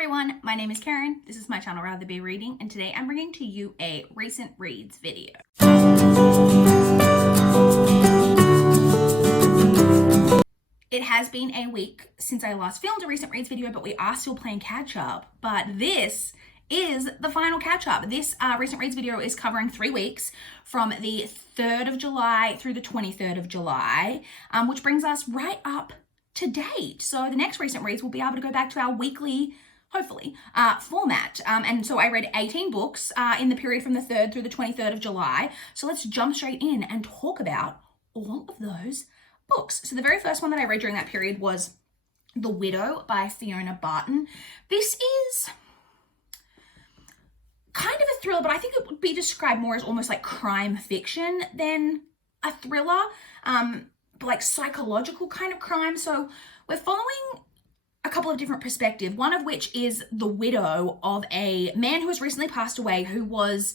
everyone, my name is Karen, this is my channel RatherBeReading, and today I'm bringing to you a recent reads video. It has been a week since I last filmed a recent reads video, but we are still playing catch up. But this is the final catch up. This recent reads video is covering 3 weeks from the 3rd of July through the 23rd of July, which brings us right up to date. So the next recent reads will be able to go back to our weekly, hopefully, format. And so I read 18 books in the period from the 3rd through the 23rd of July. So let's jump straight in and talk about all of those books. So the very first one that I read during that period was The Widow by Fiona Barton. This is kind of a thriller, but I think it would be described more as almost like crime fiction than a thriller, but like psychological kind of crime. So we're following a couple of different perspectives, one of which is the widow of a man who has recently passed away, who was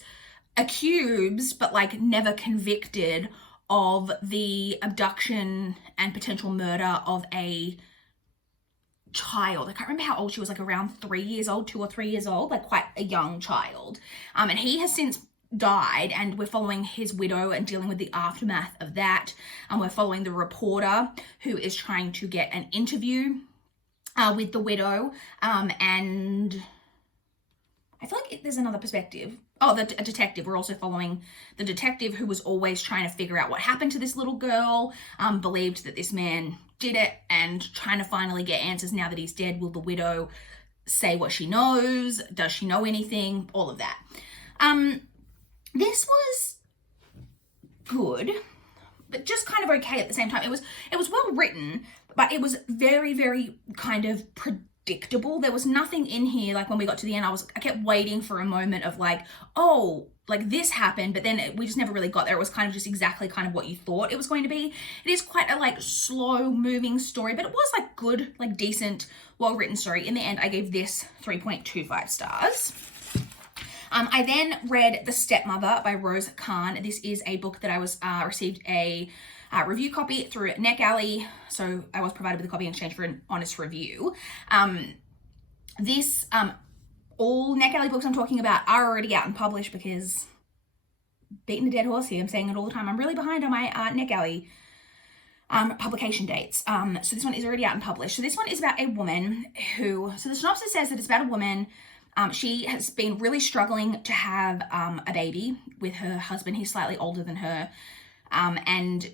accused but like never convicted of the abduction and potential murder of a child. I can't remember how old she was, like around 3 years old, 2 or 3 years old, like quite a young child. And he has since died, and we're following his widow and dealing with the aftermath of that. And we're following the reporter who is trying to get an interview with the widow, and I feel like there's another perspective. Oh, a detective. We're also following the detective who was always trying to figure out what happened to this little girl, believed that this man did it, and trying to finally get answers now that he's dead. Will the widow say what she knows? Does she know anything? All of that. This was good, but just kind of okay at the same time. It was well written, but it was very, very kind of predictable. There was nothing in here, like when we got to the end, I kept waiting for a moment of like, oh, like this happened, but then we just never really got there. It was kind of just exactly kind of what you thought it was going to be. It is quite a like slow moving story, but it was like good, like decent, well written story. In the end, I gave this 3.25 stars. I then read The Stepmother by Ros Carne. This is a book that I was received a review copy through NetGalley, so I was provided with a copy in exchange for an honest review. All NetGalley books I'm talking about are already out and published, because beating a dead horse here, I'm saying it all the time, I'm really behind on my NetGalley publication dates. So this one is already out and published. So this one is about a woman who, so the synopsis says that it's about a woman. She has been really struggling to have a baby with her husband. He's slightly older than her, and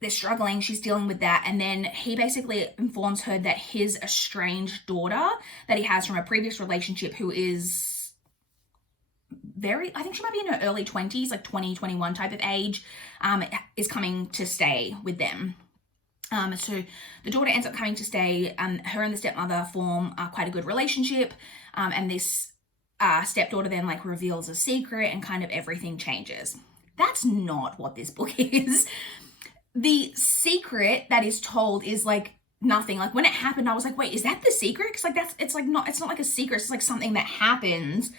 they're struggling. She's dealing with that, and then he basically informs her that his estranged daughter that he has from a previous relationship, who is I think she might be in her early 20s, like 20, 21 type of age, is coming to stay with them. So the daughter ends up coming to stay. Her and the stepmother form quite a good relationship, and this stepdaughter then like reveals a secret, and kind of everything changes. That's not what this book is. The secret that is told is like nothing. Like when it happened, I was like, wait, is that the secret? Because like it's not like a secret. It's like something that happens,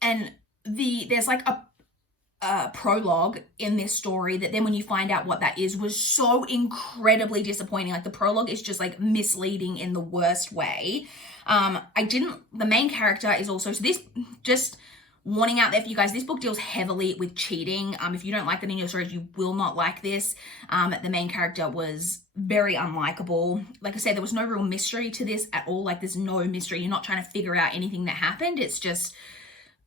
and there's like a prologue in this story that then when you find out what that is was so incredibly disappointing. Like the prologue is just like misleading in the worst way. The main character is also, so this, just warning out there for you guys, this book deals heavily with cheating. If you don't like that in your stories, you will not like this. The main character was very unlikable. Like I said, there was no real mystery to this at all. Like there's no mystery. You're not trying to figure out anything that happened. It's just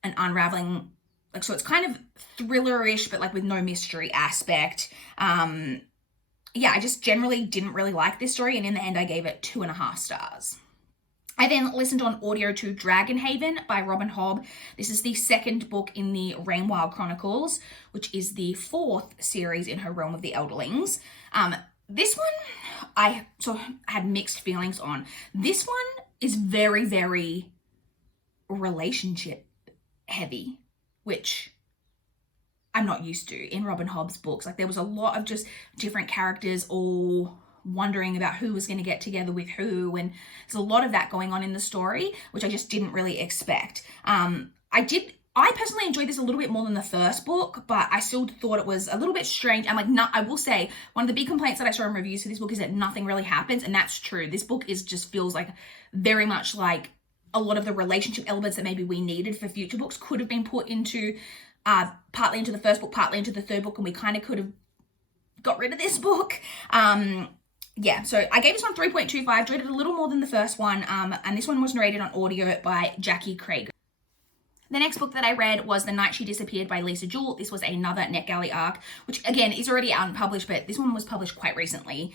an unraveling. Like, so it's kind of thriller-ish, but like with no mystery aspect. Yeah, I just generally didn't really like this story, and in the end I gave it 2.5 stars. I then listened on audio to Dragonhaven by Robin Hobb. This is the second book in the Rainwild Chronicles, which is the 4th series in her Realm of the Elderlings. This one I had mixed feelings on. This one is very, very relationship heavy, which I'm not used to in Robin Hobb's books. Like there was a lot of just different characters all wondering about who was going to get together with who, and there's a lot of that going on in the story, which I just didn't really expect. I did I personally enjoyed this a little bit more than the first book, but I still thought it was a little bit strange. And like, I will say, one of the big complaints that I saw in reviews for this book is that nothing really happens, and that's true. This book just feels like very much like a lot of the relationship elements that maybe we needed for future books could have been put into partly into the first book, partly into the third book, and we kind of could have got rid of this book. Yeah, so I gave this one 3.25, enjoyed it a little more than the first one, and this one was narrated on audio by Jackie Craig. The next book that I read was The Night She Disappeared by Lisa Jewell. This was another NetGalley arc, which again is already out and published, but this one was published quite recently.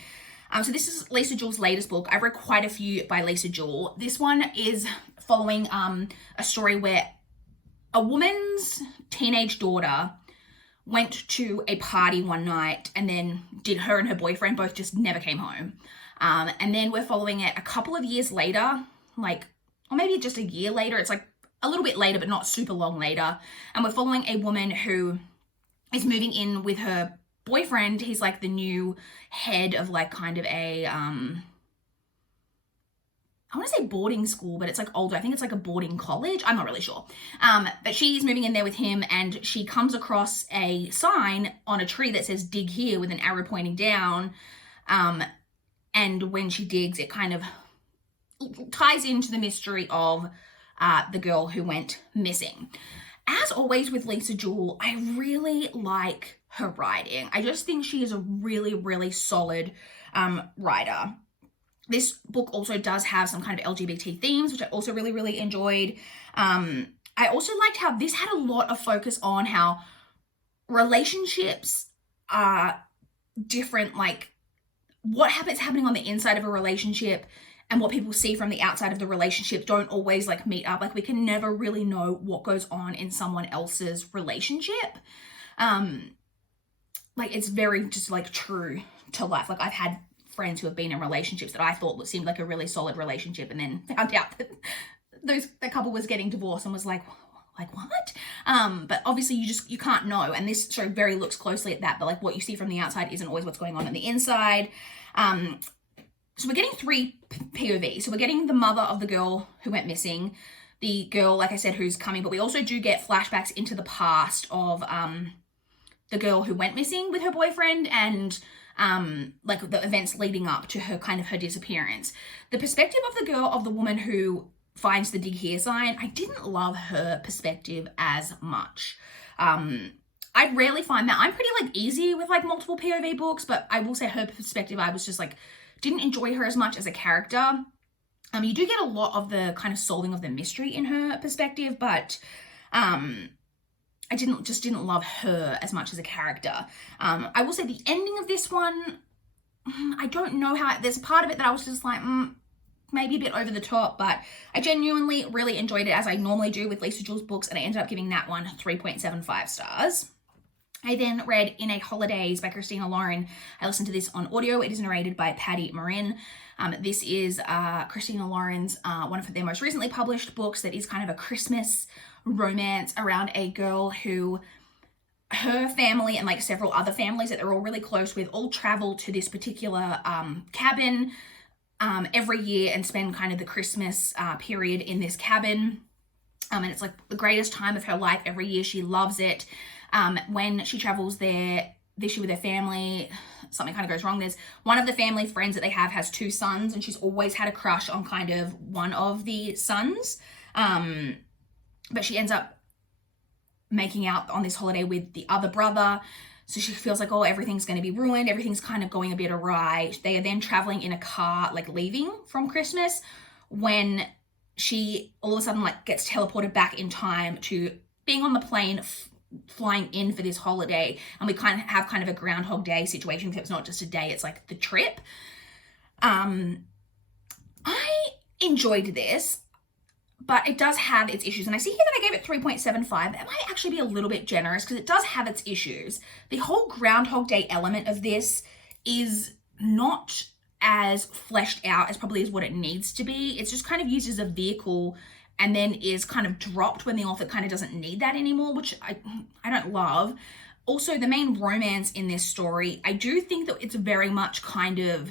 So this is Lisa Jewell's latest book. I've read quite a few by Lisa Jewell. This one is following a story where a woman's teenage daughter went to a party one night, and then her and her boyfriend both just never came home. And then we're following it a couple of years later, like, or maybe just a year later. It's like a little bit later, but not super long later. And we're following a woman who is moving in with her boyfriend. He's like the new head of like kind of a, I want to say boarding school, but it's like older. I think it's like a boarding college. I'm not really sure. But she's moving in there with him, and she comes across a sign on a tree that says dig here with an arrow pointing down. And when she digs, it kind of ties into the mystery of the girl who went missing. As always with Lisa Jewell, I really like her writing. I just think she is a really, really solid writer. This book also does have some kind of LGBT themes, which I also really, really enjoyed. I also liked how this had a lot of focus on how relationships are different, like what happening on the inside of a relationship and what people see from the outside of the relationship don't always like meet up. Like we can never really know what goes on in someone else's relationship. Like it's very just like true to life. Like I've had friends who have been in relationships that I thought seemed like a really solid relationship, and then found out that the couple was getting divorced and was like what? But obviously you can't know, and this show very looks closely at that, but like what you see from the outside isn't always what's going on the inside. So we're getting 3 POV. So we're getting the mother of the girl who went missing, the girl, like I said, who's coming, but we also do get flashbacks into the past of the girl who went missing with her boyfriend, and like the events leading up to her disappearance. The perspective of the woman who finds the dig here sign, I didn't love her perspective as much. I rarely find that. I'm pretty like easy with like multiple POV books, but I will say her perspective, I was just like, didn't enjoy her as much as a character. You do get a lot of the kind of solving of the mystery in her perspective, but I didn't love her as much as a character. I will say the ending of this one, I don't know how, there's a part of it that I was just like, maybe a bit over the top, but I genuinely really enjoyed it, as I normally do with Lisa Jewell's books, and I ended up giving that one 3.75 stars. I then read In a Holidaze by Christina Lauren. I listened to this on audio. It is narrated by Patty Marin. This is Christina Lauren's, one of their most recently published books that is kind of a Christmas romance around a girl who, her family and like several other families that they're all really close with all travel to this particular cabin every year and spend kind of the Christmas period in this cabin. And it's like the greatest time of her life every year. She loves it. When she travels there this year with her family, something kind of goes wrong. There's one of the family friends that they have has 2 sons, and she's always had a crush on kind of one of the sons. But she ends up making out on this holiday with the other brother. So she feels like, oh, everything's going to be ruined. Everything's kind of going a bit awry. They are then traveling in a car, like leaving from Christmas, when she all of a sudden like gets teleported back in time to being on the plane flying in for this holiday. And we kind of have kind of a Groundhog Day situation, because it's not just a day, it's like the trip. I enjoyed this, but it does have its issues. And I see here that I gave it 3.75. That might actually be a little bit generous, because it does have its issues. The whole Groundhog Day element of this is not as fleshed out as probably as what it needs to be. It's just kind of used as a vehicle and then is kind of dropped when the author kind of doesn't need that anymore, which I don't love. Also, the main romance in this story, I do think that it's very much kind of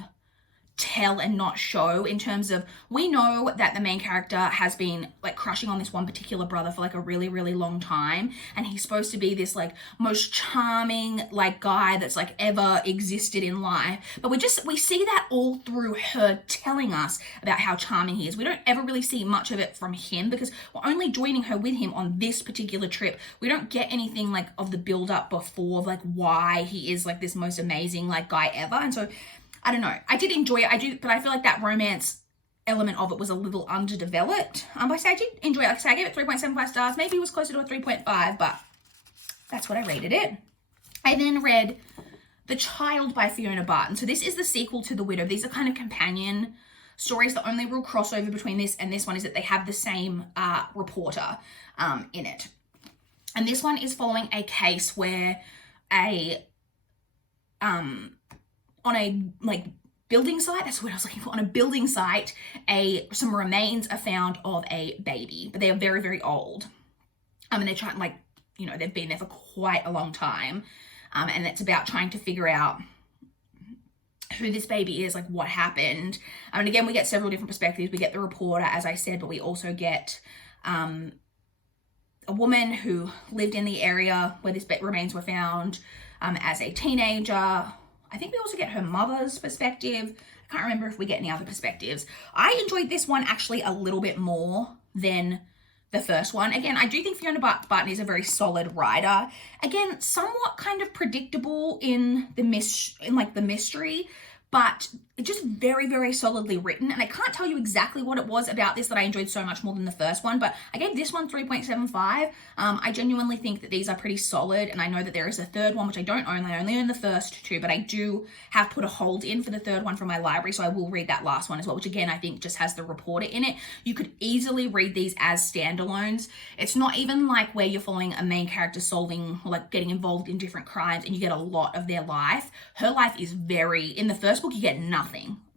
tell and not show, in terms of, we know that the main character has been like crushing on this one particular brother for like a really, really long time, and he's supposed to be this like most charming like guy that's like ever existed in life, but we see that all through her telling us about how charming he is. We don't ever really see much of it from him because we're only joining her with him on this particular trip. We don't get anything like of the build up before of like why he is like this most amazing like guy ever. And so I don't know. I did enjoy it. But I feel like that romance element of it was a little underdeveloped. But I say I did enjoy it. Like I say, I gave it 3.75 stars. Maybe it was closer to a 3.5, but that's what I rated it. I then read The Child by Fiona Barton. So this is the sequel to The Widow. These are kind of companion stories. The only real crossover between this and this one is that they have the same reporter in it. And this one is following a case where on a like building site, that's what I was looking for, on a building site, some remains are found of a baby, but they are very, very old. And they're trying, like, you know, they've been there for quite a long time. And it's about trying to figure out who this baby is, like what happened. And again, we get several different perspectives. We get the reporter, as I said, but we also get a woman who lived in the area where this remains were found as a teenager. I think we also get her mother's perspective. I can't remember if we get any other perspectives. I enjoyed this one actually a little bit more than the first one. Again, I do think Fiona Barton is a very solid writer. Again, somewhat kind of predictable in the mystery, but just very, very solidly written. And I can't tell you exactly what it was about this that I enjoyed so much more than the first one, but I gave this one 3.75. I genuinely think that these are pretty solid, and I know that there is a third one, which I don't own. I only own the first two, but I do have put a hold in for the third one from my library, so I will read that last one as well, which again, I think just has the reporter in it. You could easily read these as standalones. It's not even like where you're following a main character solving, or like getting involved in different crimes, and you get a lot of their life. Her life is in the first book, you get nothing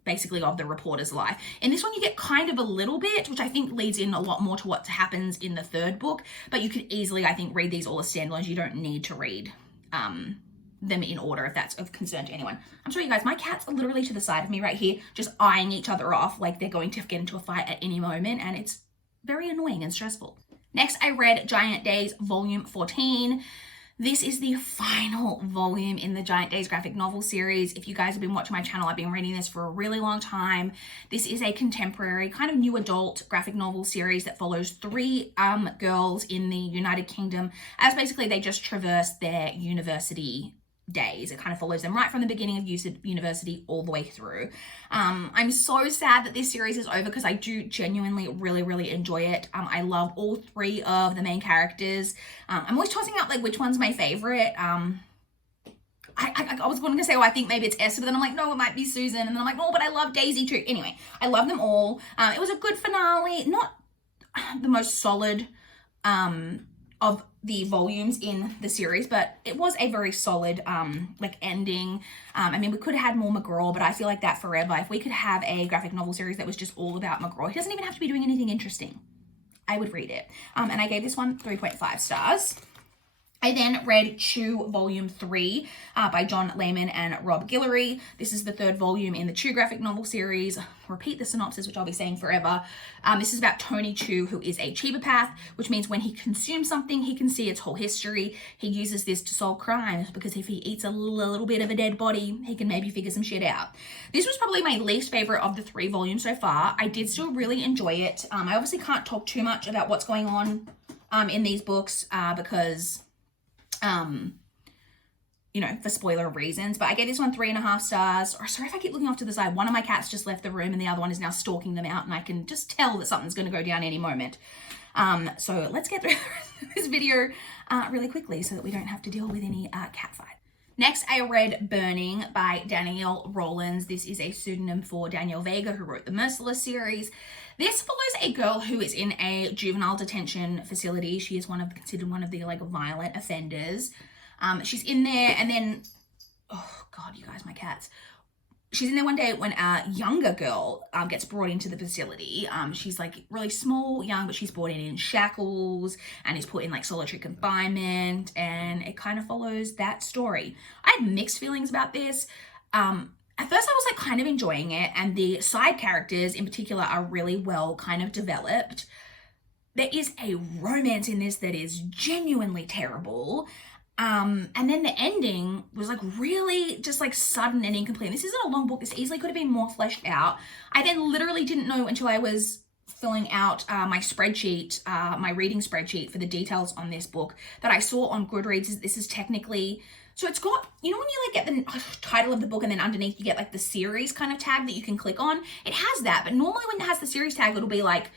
basically of the reporter's life. In this one, you get kind of a little bit, which I think leads in a lot more to what happens in the third book, but you could easily, I think, read these all as standalones. You don't need to read them in order if that's of concern to anyone. I'm sorry, you guys, my cats are literally to the side of me right here, just eyeing each other off like they're going to get into a fight at any moment, and it's very annoying and stressful. Next, I read Giant Days Volume 14. This is the final volume in the Giant Days graphic novel series. If you guys have been watching my channel, I've been reading this for a really long time. This is a contemporary, kind of new adult graphic novel series that follows three girls in the United Kingdom as basically they just traverse their university days. It kind of follows them right from the beginning of university all the way through. I'm so sad that this series is over because I do genuinely really, really enjoy it. I love all three of the main characters. I'm always tossing out like which one's my favorite. I was going to say, oh, I think maybe it's Esther, but then I'm like, no, it might be Susan. And then I'm like, oh, but I love Daisy too. Anyway, I love them all. It was a good finale, not the most solid of the volumes in the series, but it was a very solid like ending. I mean, we could have had more McGraw, but I feel like that forever. If we could have a graphic novel series that was just all about McGraw, he doesn't even have to be doing anything interesting, I would read it. And I gave this one 3.5 stars. I then read Chew Volume 3 by John Layman and Rob Guillory. This is the third volume in the Chew graphic novel series. Repeat the synopsis, which I'll be saying forever. This is about Tony Chew, who is a chibopath, which means when he consumes something, he can see its whole history. He uses this to solve crimes because if he eats a little bit of a dead body, he can maybe figure some shit out. This was probably my least favorite of the 3 volumes so far. I did still really enjoy it. I obviously can't talk too much about what's going on in these books because you know, for spoiler reasons, but I gave this one 3.5 stars. Or sorry if I keep looking off to the side. One of my cats just left the room and the other one is now stalking them out, and I can just tell that something's going to go down any moment. So let's get through this video really quickly so that we don't have to deal with any cat fight. Next, I read Burning by Danielle Rollins. This is a pseudonym for Danielle Vega, who wrote the Merciless series. This follows a girl who is in a juvenile detention facility. She is considered one of the like violent offenders. She's in there, and then, oh God, you guys, my cats. She's in there one day when a younger girl gets brought into the facility. She's like really small, young, but she's brought in shackles and is put in like solitary confinement, and it kind of follows that story. I had mixed feelings about this. at first I was like kind of enjoying it, and the side characters in particular are really well kind of developed. There is a romance in this that is genuinely terrible. And then the ending was like really just like sudden and incomplete. This isn't a long book. This easily could have been more fleshed out. I then literally didn't know until I was filling out my spreadsheet, my reading spreadsheet for the details on this book, that I saw on Goodreads this is technically, so it's got, you know when you like get the title of the book and then underneath you get like the series kind of tag that you can click on? It has that, but normally when it has the series tag, it'll be like,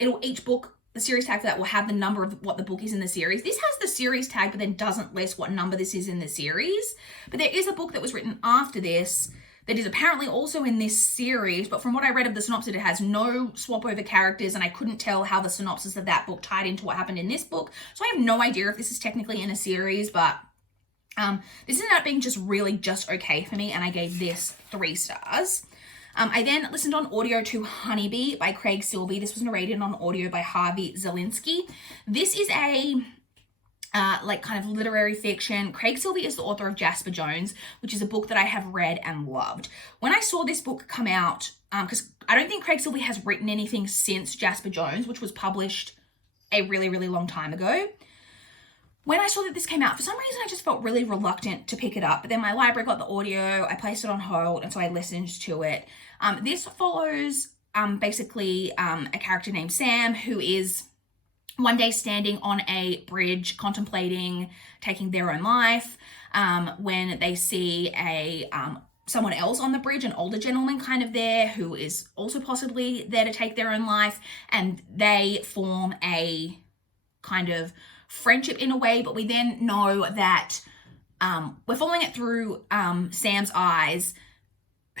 each book, the series tag for that will have the number of what the book is in the series. This has the series tag, but then doesn't list what number this is in the series. But there is a book that was written after this that is apparently also in this series, but from what I read of the synopsis, it has no swap over characters, and I couldn't tell how the synopsis of that book tied into what happened in this book. So I have no idea if this is technically in a series, but this ended up being just really just okay for me, and I gave this 3 stars. I then listened on audio to Honeybee by Craig Silvey. This was narrated on audio by Harvey Zielinski. This is a like kind of literary fiction. Craig Silvey is the author of Jasper Jones, which is a book that I have read and loved. When I saw this book come out, because I don't think Craig Silvey has written anything since Jasper Jones, which was published a really, really long time ago. When I saw that this came out, for some reason I just felt really reluctant to pick it up, but then my library got the audio, I placed it on hold, and so I listened to it. This follows basically a character named Sam, who is one day standing on a bridge contemplating taking their own life, when they see someone else on the bridge, an older gentleman kind of there, who is also possibly there to take their own life, and they form a kind of friendship in a way, but we then know that we're following it through Sam's eyes,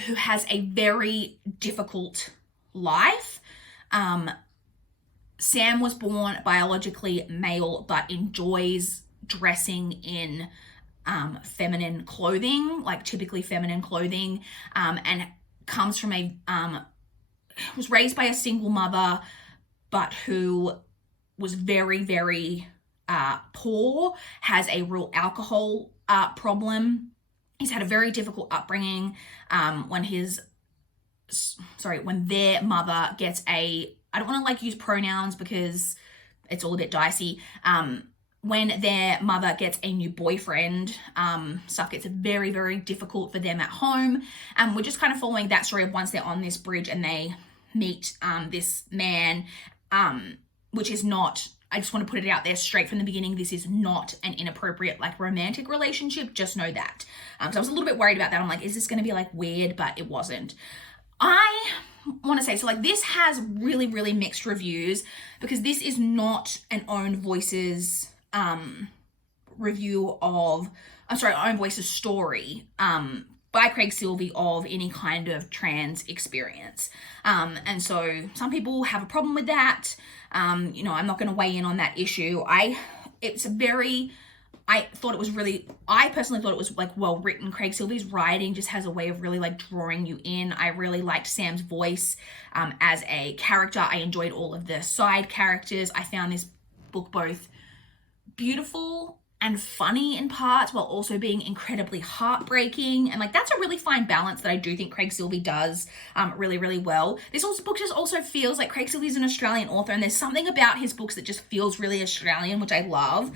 who has a very difficult life. Sam was born biologically male, but enjoys dressing in feminine clothing, like typically feminine clothing, and comes from was raised by a single mother, but who was very, very poor, has a real alcohol problem. He's had a very difficult upbringing. When their mother gets I don't want to like use pronouns because it's all a bit dicey. When their mother gets a new boyfriend, stuff gets very, very difficult for them at home. We're just kind of following that story of once they're on this bridge and they meet this man, which is not, I just want to put it out there straight from the beginning, this is not an inappropriate like romantic relationship, just know that. So I was a little bit worried about that. I'm like, is this going to be like weird? But it wasn't. I want to say, so like this has really, really mixed reviews because this is not an Own Voices Own Voices story by Craig Silvey of any kind of trans experience. And so some people have a problem with that. I'm not going to weigh in on that issue. I personally thought it was like well written. Craig Silvey's writing just has a way of really like drawing you in. I really liked Sam's voice as a character. I enjoyed all of the side characters. I found this book both beautiful and funny in parts while also being incredibly heartbreaking, and like that's a really fine balance that I do think Craig Silvey does really, really well. This book just also feels like Craig Silvey's an Australian author, and there's something about his books that just feels really Australian, which I love.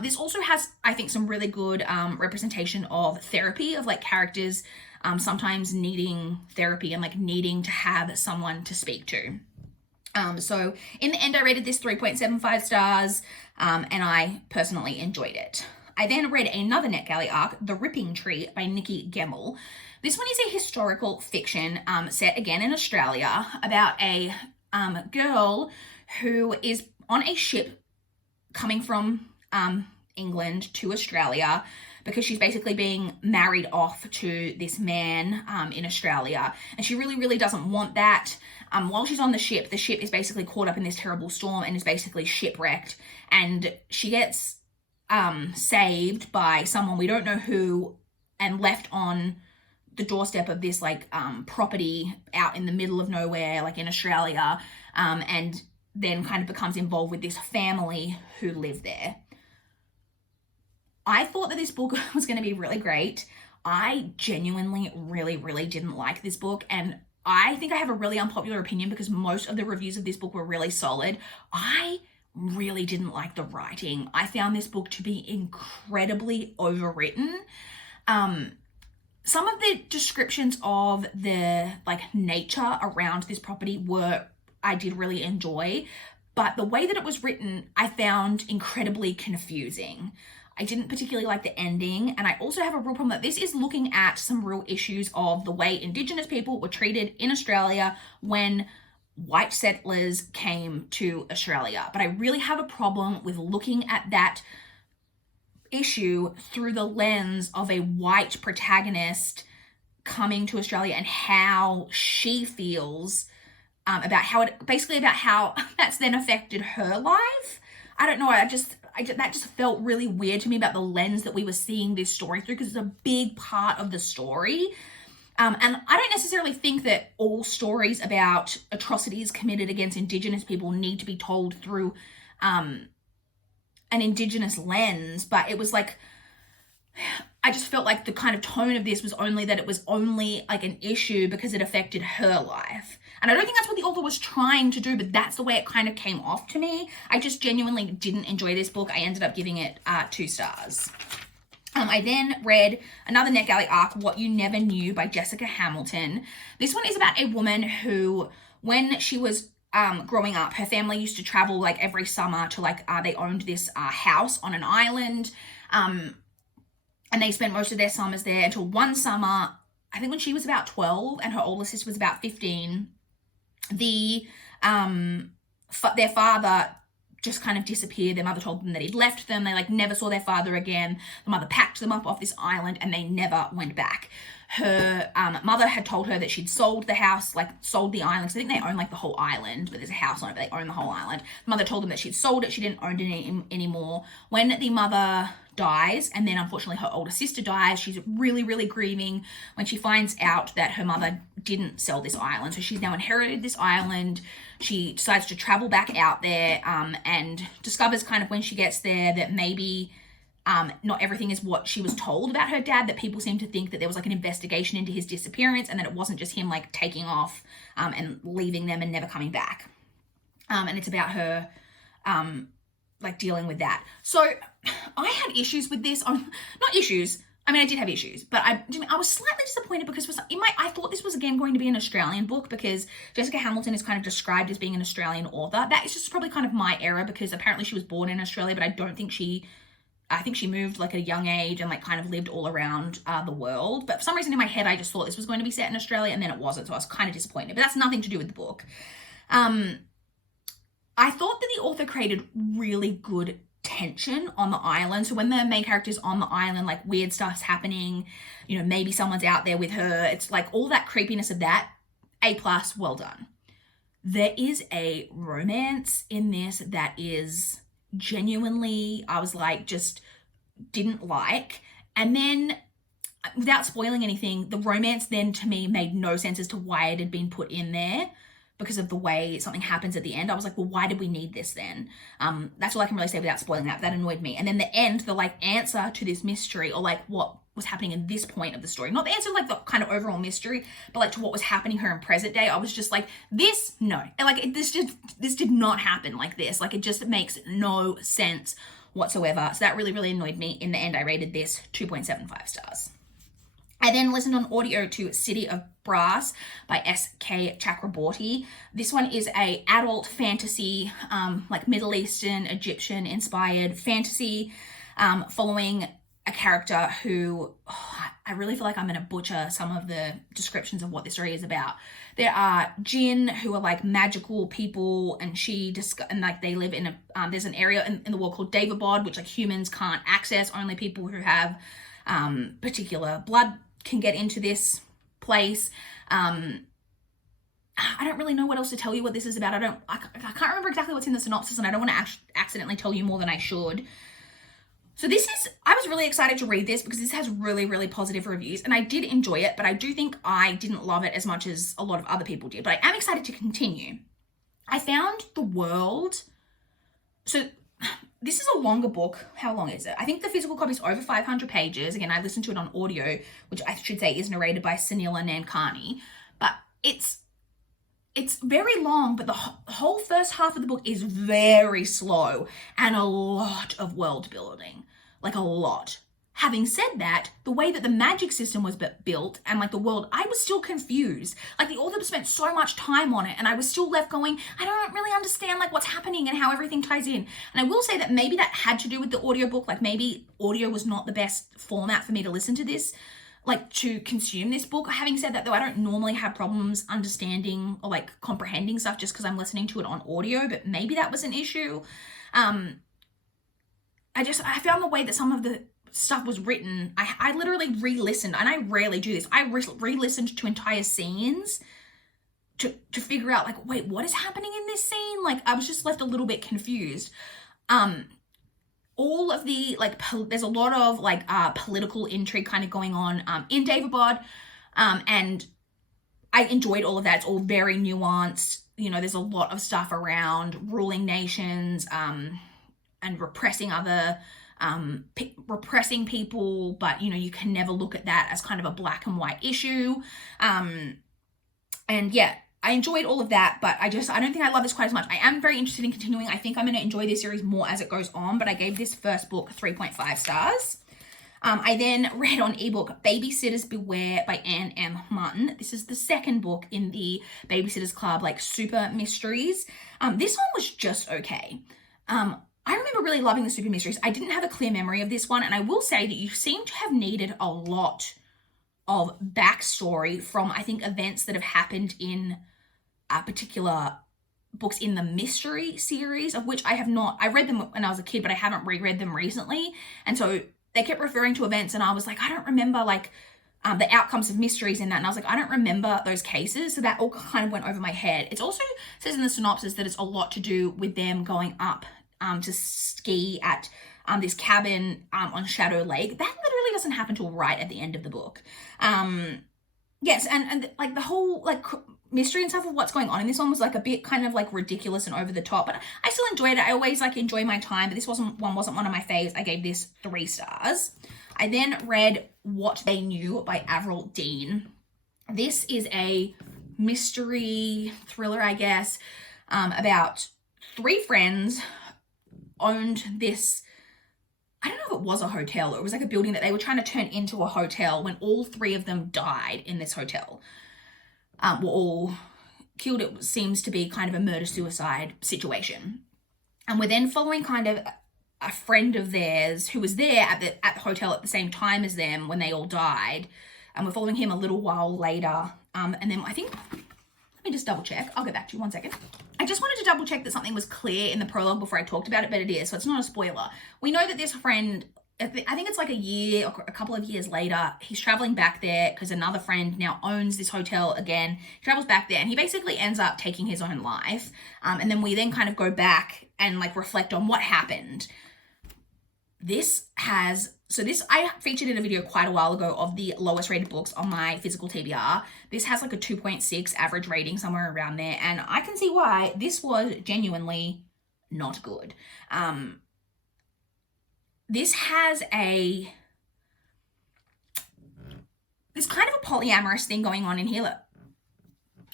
This also has, I think, some really good representation of therapy, of like characters sometimes needing therapy and like needing to have someone to speak to. So in the end, I rated this 3.75 stars, and I personally enjoyed it. I then read another NetGalley arc, The Ripping Tree by Nikki Gemmell. This one is a historical fiction set again in Australia about a girl who is on a ship coming from England to Australia because she's basically being married off to this man in Australia, and she really, really doesn't want that. While she's on the ship is basically caught up in this terrible storm and is basically shipwrecked, and she gets saved by someone, we don't know who, and left on the doorstep of this like property out in the middle of nowhere, like in Australia, and then kind of becomes involved with this family who live there. I thought that this book was going to be really great. I genuinely really didn't like this book, and I think I have a really unpopular opinion because most of the reviews of this book were really solid. I really didn't like the writing. I found this book to be incredibly overwritten. Some of the descriptions of the nature around this property I did really enjoy, but the way that it was written, I found incredibly confusing. I didn't particularly like the ending, and I also have a real problem that this is looking at some real issues of the way Indigenous people were treated in Australia when white settlers came to Australia. But I really have a problem with looking at that issue through the lens of a white protagonist coming to Australia and how she feels about how that's then affected her life. I don't know. That just felt really weird to me about the lens that we were seeing this story through, because it's a big part of the story. And I don't necessarily think that all stories about atrocities committed against Indigenous people need to be told through an Indigenous lens, but it was like, I just felt like the kind of tone of this was only that it was only like an issue because it affected her life. And I don't think that's what the author was trying to do, but that's the way it kind of came off to me. I just genuinely didn't enjoy this book. I ended up giving it 2 stars. I then read another NetGalley arc, What You Never Knew by Jessica Hamilton. This one is about a woman who, when she was growing up, her family used to travel like every summer to they owned this house on an island. And they spent most of their summers there until one summer, I think when she was about 12 and her older sister was about 15, their father just kind of disappeared. Their mother told them that he'd left them. They never saw their father again. The mother packed them up off this island and they never went back. Her mother had told her that she'd sold the house, sold the island. So I think they own the whole island, but there's a house on it, but they own the whole island. The mother told them that she'd sold it. She didn't own it anymore. When the mother dies, and then unfortunately her older sister dies, she's really grieving when she finds out that her mother didn't sell this island. So she's now inherited this island. She decides to travel back out there and discovers kind of when she gets there that maybe not everything is what she was told about her dad, that people seem to think that there was an investigation into his disappearance and that it wasn't just him taking off and leaving them and never coming back. And it's about her dealing with that. So I had issues with this. Not issues. I mean, I did have issues, but I was slightly disappointed because I thought this was again going to be an Australian book, because Jessica Hamilton is kind of described as being an Australian author. That is just probably kind of my error, because apparently she was born in Australia, but I think she moved at a young age and kind of lived all around the world. But for some reason in my head, I just thought this was going to be set in Australia, and then it wasn't. So I was kind of disappointed, but that's nothing to do with the book. I thought that the author created really good tension on the island. So when the main character's on the island, weird stuff's happening, maybe someone's out there with her. It's all that creepiness of that. A+, well done. There is a romance in this that is genuinely, I was just didn't like. And then, without spoiling anything, the romance then to me made no sense as to why it had been put in there, because of the way something happens at the end. I was well, why did we need this then? That's all I can really say without spoiling that. That annoyed me. And then the end, the answer to this mystery, or what was happening in this point of the story, not the answer to the kind of overall mystery, but to what was happening her in present day. I was just this, no, this did not happen like this. It just makes no sense whatsoever. So that really annoyed me. In the end, I rated this 2.75 stars. I then listened on audio to City of Brass by S.K. Chakraborty. This one is a adult fantasy, Middle Eastern, Egyptian inspired fantasy, following a character who, I really feel I'm going to butcher some of the descriptions of what this story is about. There are jinn who are magical people, and they live in there's an area in the world called Davabod, which humans can't access. Only people who have particular blood can get into this place. I don't really know what else to tell you what this is about. I can't remember exactly what's in the synopsis, and I don't want to accidentally tell you more than I should. So I was really excited to read this because this has really positive reviews, and I did enjoy it, but I do think I didn't love it as much as a lot of other people did, but I am excited to continue. I found the world, so this is a longer book. How long is it? I think the physical copy is over 500 pages. Again, I listened to it on audio, which I should say is narrated by Sunila Nankani. But it's very long, but the whole first half of the book is very slow and a lot of world building. Like a lot. Having said that, the way that the magic system was built and like the world, I was still confused. Like the author spent so much time on it and I was still left going, I don't really understand like what's happening and how everything ties in. And I will say that maybe that had to do with the audiobook. Like maybe audio was not the best format for me to listen to this, like to consume this book. Having said that though, I don't normally have problems understanding or like comprehending stuff just because I'm listening to it on audio, but maybe that was an issue. I found the way that some of the stuff was written, I literally re-listened, and I rarely do this. I re-listened to entire scenes to figure out like, wait, what is happening in this scene? Like I was just left a little bit confused. All of the like there's a lot of like political intrigue kind of going on in David and I enjoyed all of that. It's all very nuanced. You know, there's a lot of stuff around ruling nations and repressing other repressing people, but you know, you can never look at that as kind of a black and white issue. And yeah, I enjoyed all of that, but I don't think I love this quite as much. I am very interested in continuing. I think I'm going to enjoy this series more as it goes on, but I gave this first book 3.5 stars. I then read on ebook Babysitters Beware by Anne M. Martin. This is the second book in the Babysitters Club, like super mysteries. This one was just okay. I remember really loving the super mysteries. I didn't have a clear memory of this one, and I will say that you seem to have needed a lot of backstory from, I think, events that have happened in particular books in the mystery series, of which I have not. I read them when I was a kid, but I haven't reread them recently, and so they kept referring to events, and I was like, I don't remember like the outcomes of mysteries in that, and I was like, I don't remember those cases, so that all kind of went over my head. It also says in the synopsis that it's a lot to do with them going up to ski at this cabin on Shadow Lake. That literally doesn't happen till right at the end of the book. Yes, and like the whole like mystery and stuff of what's going on in this one was like a bit kind of like ridiculous and over the top, but I still enjoyed it. I always like enjoy my time, but this wasn't one of my faves. I gave this 3 stars. I then read What They Knew by Averil Dean. This is a mystery thriller, I guess, about 3 friends owned this, I don't know if it was a hotel or it was like a building that they were trying to turn into a hotel when all 3 of them died in this hotel. Were all killed. It seems to be kind of a murder-suicide situation. And we're then following kind of a friend of theirs who was there at the hotel at the same time as them when they all died. And we're following him a little while later. And then I think, let me just double check. I'll get back to you 1 second. I just wanted to double check that something was clear in the prologue before I talked about it, but it is, so it's not a spoiler. We know that this friend, I think it's like a year or a couple of years later, he's traveling back there because another friend now owns this hotel again. He travels back there and he basically ends up taking his own life. And then we then kind of go back and like reflect on what happened. I featured in a video quite a while ago of the lowest rated books on my physical TBR. This has like a 2.6 average rating, somewhere around there, and I can see why. This was genuinely not good. This has there's kind of a polyamorous thing going on in here. Look,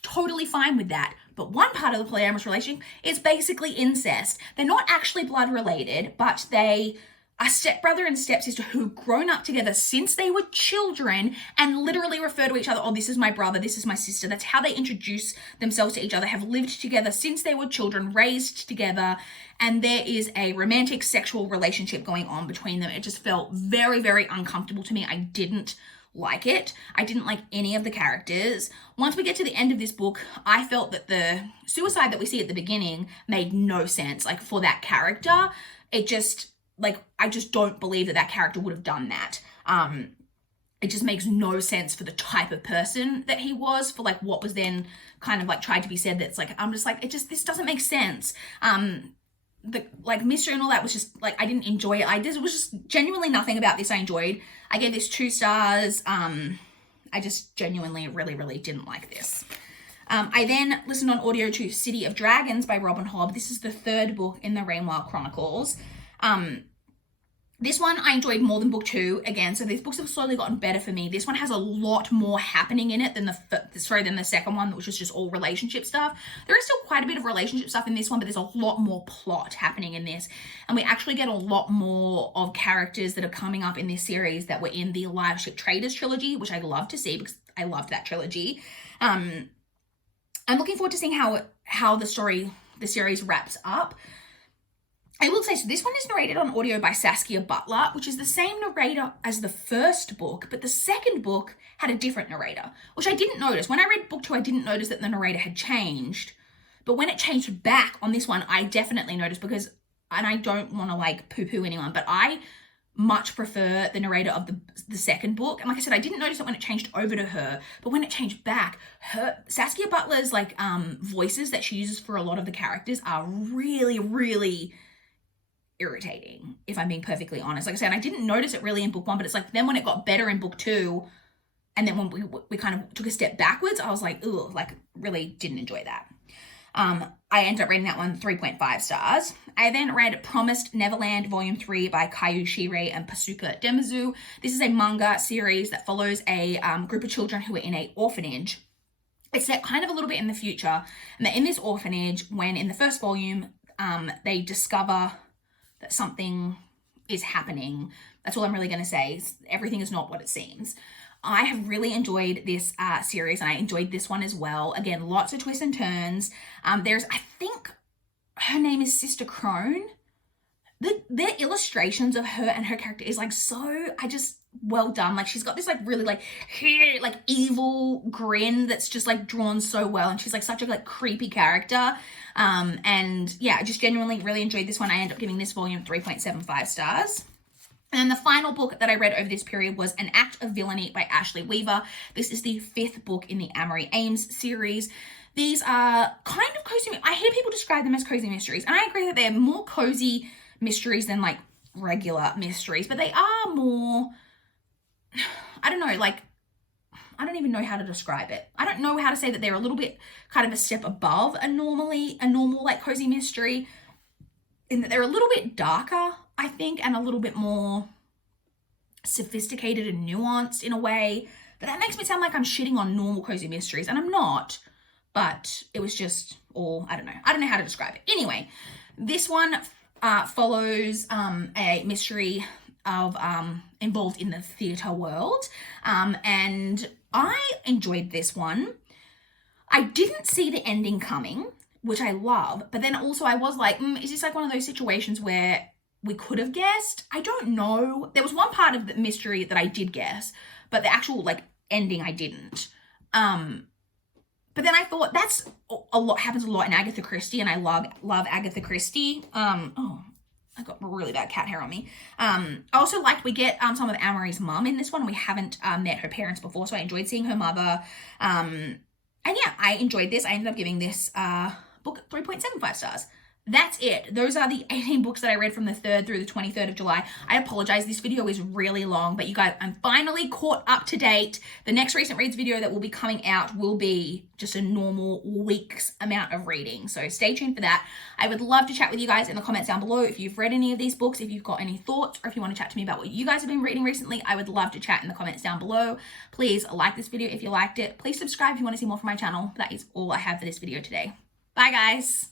totally fine with that. But one part of the polyamorous relationship is basically incest. They're not actually blood related, but they a stepbrother and stepsister who've grown up together since they were children and literally refer to each other, oh, this is my brother, this is my sister. That's how they introduce themselves to each other, have lived together since they were children, raised together, and there is a romantic sexual relationship going on between them. It just felt very, very uncomfortable to me. I didn't like it. I didn't like any of the characters. Once we get to the end of this book, I felt that the suicide that we see at the beginning made no sense. Like, for that character, it just... like, I just don't believe that character would have done that. It just makes no sense for the type of person that he was, for like what was then kind of like tried to be said. That's like, I'm just like, this doesn't make sense. The like mystery and all that was just like, I didn't enjoy it. There was just genuinely nothing about this I enjoyed. I gave this 2 stars. I just genuinely really, really didn't like this. I then listened on audio to City of Dragons by Robin Hobb. This is the 3rd book in the Rainwell Chronicles. This one I enjoyed more than book 2 again, so these books have slowly gotten better for me. This one has a lot more happening in it than the second one, which was just all relationship stuff. There is still quite a bit of relationship stuff in this one, but there's a lot more plot happening in this, and we actually get a lot more of characters that are coming up in this series that were in the Live-Ship Traders trilogy, which I love to see because I loved that trilogy. I'm looking forward to seeing how the series wraps up. I will say, so this one is narrated on audio by Saskia Butler, which is the same narrator as the first book, but the second book had a different narrator, which I didn't notice. When I read book 2, I didn't notice that the narrator had changed, but when it changed back on this one, I definitely noticed because, and I don't want to like poo-poo anyone, but I much prefer the narrator of the second book. And like I said, I didn't notice it when it changed over to her, but when it changed back, Saskia Butler's like voices that she uses for a lot of the characters are really, really irritating, if I'm being perfectly honest. Like I said, I didn't notice it really in book 1, but it's like then when it got better in book 2, and then when we kind of took a step backwards, I was like, ugh, like really didn't enjoy that. I ended up rating that one 3.5 stars. I then read Promised Neverland Volume 3 by Kaiu, Shirai, and Posuka Demizu. This is a manga series that follows a group of children who are in an orphanage. It's set kind of a little bit in the future, and they're in this orphanage when in the first volume, they discover that something is happening. That's all I'm really going to say. Everything is not what it seems. I have really enjoyed this series, and I enjoyed this one as well. Again, lots of twists and turns. There's, I think her name is Sister Crone. The illustrations of her and her character is like so, well done. Like she's got this like really like evil grin that's just like drawn so well, and she's like such a like creepy character. And yeah, I just genuinely really enjoyed this one. I ended up giving this volume 3.75 stars. And then the final book that I read over this period was An Act of Villainy by Ashley Weaver. This is the 5th book in the Amory Ames series. These are kind of cozy. I hear people describe them as cozy mysteries, and I agree that they're more cozy mysteries than like regular mysteries, but they are more, I don't know, like, I don't even know how to describe it. I don't know how to say that they're a little bit kind of a step above a normal like cozy mystery, in that they're a little bit darker, I think, and a little bit more sophisticated and nuanced in a way. But that makes me sound like I'm shitting on normal cozy mysteries, and I'm not, but it was just all, I don't know how to describe it. Anyway, this one follows a mystery of involved in the theatre world, and I enjoyed this one. I didn't see the ending coming, which I love, but then also I was like, is this like one of those situations where we could have guessed? I don't know. There was one part of the mystery that I did guess, but the actual like ending I didn't. But then I thought that's happens a lot in Agatha Christie, and I love Agatha Christie. Oh, I got really bad cat hair on me. I also liked we get some of Amory's mum in this one. We haven't met her parents before, so I enjoyed seeing her mother. And yeah, I enjoyed this. I ended up giving this book 3.75 stars. That's it. Those are the 18 books that I read from the 3rd through the 23rd of July. I apologize. This video is really long, but you guys, I'm finally caught up to date. The next recent reads video that will be coming out will be just a normal week's amount of reading. So stay tuned for that. I would love to chat with you guys in the comments down below. If you've read any of these books, if you've got any thoughts, or if you want to chat to me about what you guys have been reading recently, I would love to chat in the comments down below. Please like this video if you liked it. Please subscribe if you want to see more from my channel. That is all I have for this video today. Bye guys.